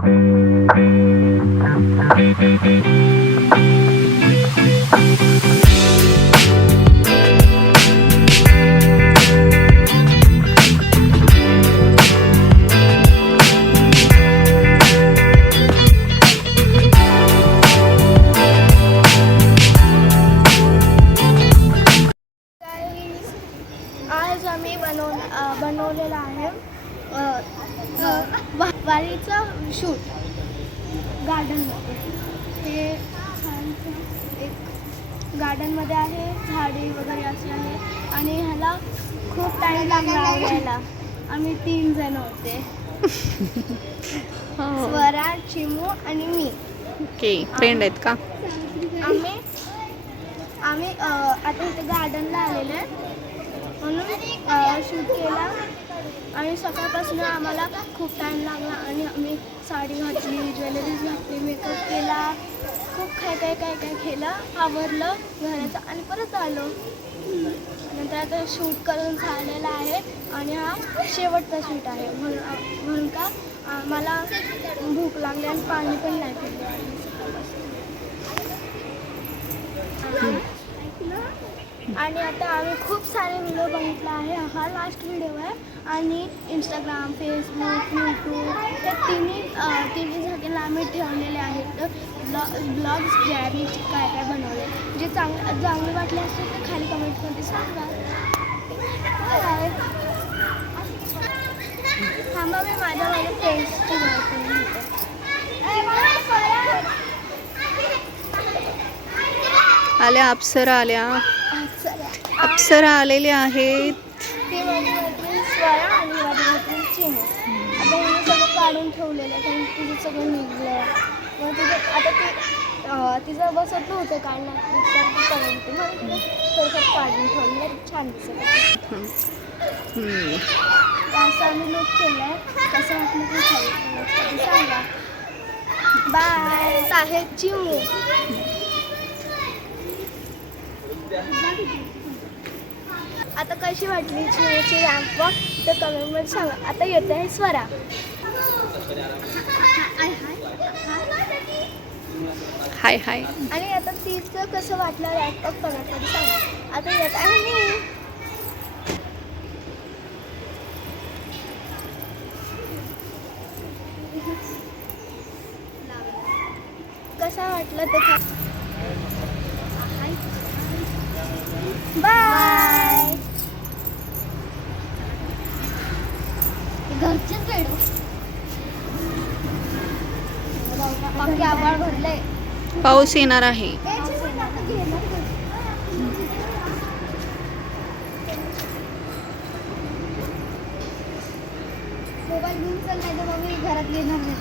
आज आम्ही बनवलेला आहे वारीचं शूट गार्डनमध्ये. हे छान एक गार्डनमध्ये आहे, झाडे वगैरे असे आहे आणि ह्याला खूप टाईम लागला यायला. आम्ही 3 जण होते, स्वरा, चिमू आणि मी. ओके, फ्रेंड आहेत का? आम्ही आता इथे गार्डनला आलेले आहे म्हणून शूट केला. आणि सकाळपासून आम्हाला खूप टाईम लागला आणि आम्ही साडी घातली, ज्वेलरीज घातली, मेकअप केला, खूप काय केलं, आवरलं घराचं आणि परत आलो. नंतर आता शूट करून झालेला आहे आणि हा शेवटचा शूट आहे. म्हणून का मला भूक लागली आणि पाणी पण नाही पिलं. आणि आता आम्ही खूप सारे व्हिडिओ बघितला आहे. हा लास्ट व्हिडिओ आहे आणि इंस्टाग्राम, फेसबुक, यूट्यूब हे तिन्ही जागेला आम्ही ठेवलेले आहेत ब्लॉग्स जे आम्ही काय बनवले. जे चांगले वाटले असेल तर खाली कमेंटमध्ये सांगा. थांबा, मी माझ्या फ्रेंड्सची माहिती घेते. आल्या अप्सरा आल्या. अप्सरा आलेल्या आहेत. ती माझी मैत्रीण स्वरा आणि माझी मैत्रीण चिमू. आता हिने सगळं काढून ठेवलेलं आहे कारण तिचं सगळं निघलं. मग तिचं बसत नव्हतं काढण्यात, विचार करत होती म्हणून थोडंसं काढून ठेवलं, छान दिसत होतं. असं आम्ही लूक केलं आहे. कसं वाटलं की सांगा. बाय. आहे चिमू. आता कशी वाटली चिमूची रॅम्प वॉक तर कमेंटमध्ये सांगा. आता येते आहे स्वरा. हाय हाय. आणि आता तिचं कसं वाटलं रॅम्प वॉक कमेंटमध्ये सांगा. आता येत आहे मी. कसा वाटलं तर बाय. घरचेच भेटू. बाकी आभाळ भरलंय, पाऊस येणार आहे. मोबाईल घेऊन चल, नाही तर मग मी घरात येणार नाही.